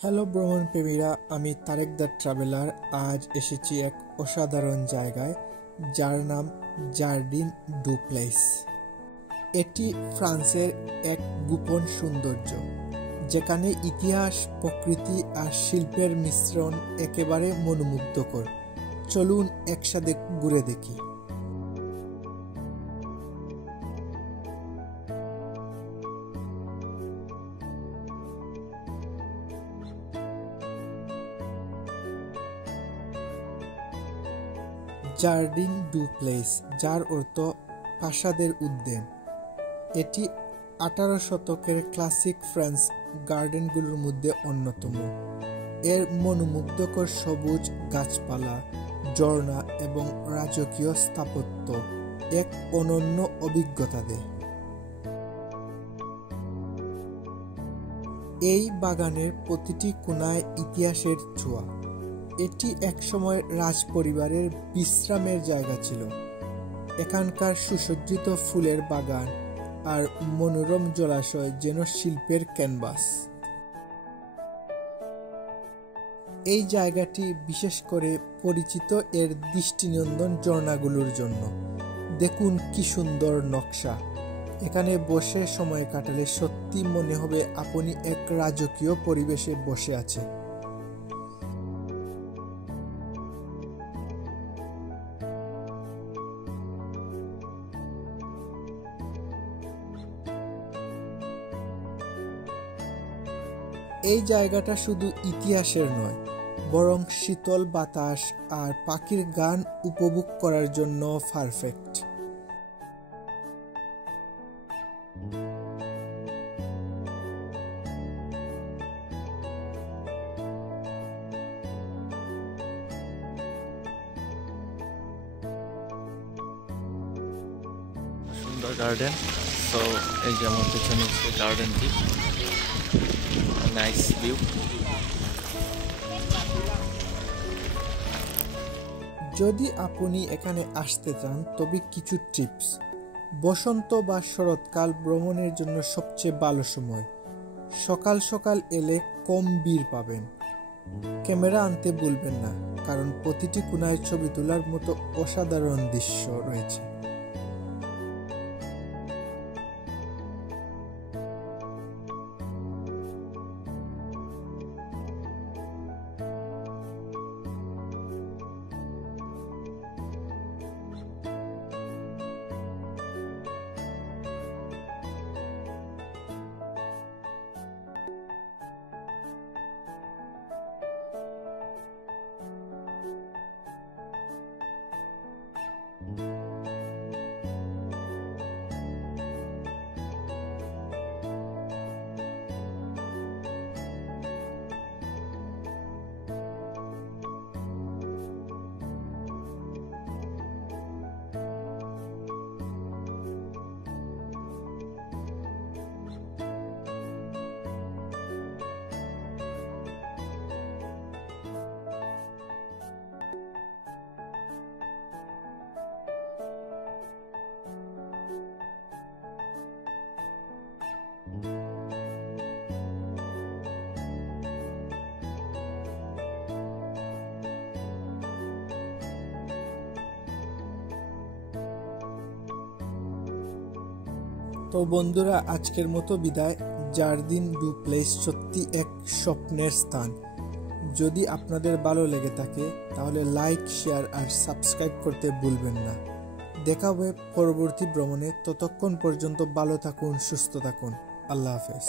Hello ভ্রমণ প্রেমীরা, আমি Tarique the traveller. আজ এসেছি এক অসাধারণ জায়গায় যার নাম জার্ডিন ডু প্লেস। এটি ফ্রান্সের এক গোপন সৌন্দর্য, যেখানে ইতিহাস, প্রকৃতি আর শিল্পের মিশ্রণ একেবারে মনোমুগ্ধকর। চলুন একসাথে ঘুরে দেখি। জার্ডিন ডু প্লেস, যার অর্থ প্রাসাদের উদ্যান। এটি 18 শতকের ক্লাসিক ফ্রেঞ্চ গার্ডেনগুলোর মধ্যে অন্যতম। এর মনোমুগ্ধকর সবুজ গাছপালা, ঝর্ণা এবং রাজকীয় স্থাপত্য এক অনন্য অভিজ্ঞতা দেয়। এই বাগানের প্রতিটি কোণায় ইতিহাসের ছোঁয়া। এটি একসময় রাজ পরিবারের বিশ্রামের জায়গা ছিল। এখানকার সুসজ্জিত ফুলের বাগান আর মনোরম জলাশয় যেন শিল্পের ক্যানভাস। এই জায়গাটি বিশেষ করে পরিচিত এর দৃষ্টিনন্দন ঝর্ণাগুলোর জন্য। দেখুন কি সুন্দর নকশা! এখানে বসে সময় কাটালে সত্যি মনে হবে আপনি এক রাজকীয় পরিবেশে বসে আছেন। এই জায়গাটা শুধু ইতিহাসের নয়, বরং শীতল বাতাস আর পাখির গান উপভোগ করার জন্য পারফেক্ট। সুন্দর গার্ডেন। সো এই যে আমার পেছনে হচ্ছে গার্ডেনটি, নাইস ভিউ। যদি আপনি এখানে আসতে চান তবে কিছু টিপস। বসন্ত বা শরৎকাল ভ্রমণের জন্য সবচেয়ে ভালো সময়। সকাল সকাল এলে কম ভিড় পাবেন। ক্যামেরা আনতে ভুলবেন না, কারণ প্রতিটি কোণায় ছবি তোলার মতো অসাধারণ দৃশ্য রয়েছে। তো বন্ধুরা, আজকের মতো বিদায়। জার্ডিন ডু প্লেস সত্যি এক স্বপ্নের স্থান। যদি আপনাদের ভালো লেগে থাকে তাহলে লাইক, শেয়ার আর সাবস্ক্রাইব করতে ভুলবেন না। দেখা হবে পরবর্তী ভ্রমণে। ততক্ষণ পর্যন্ত ভালো থাকুন, সুস্থ থাকুন। আল্লাহ হাফেজ।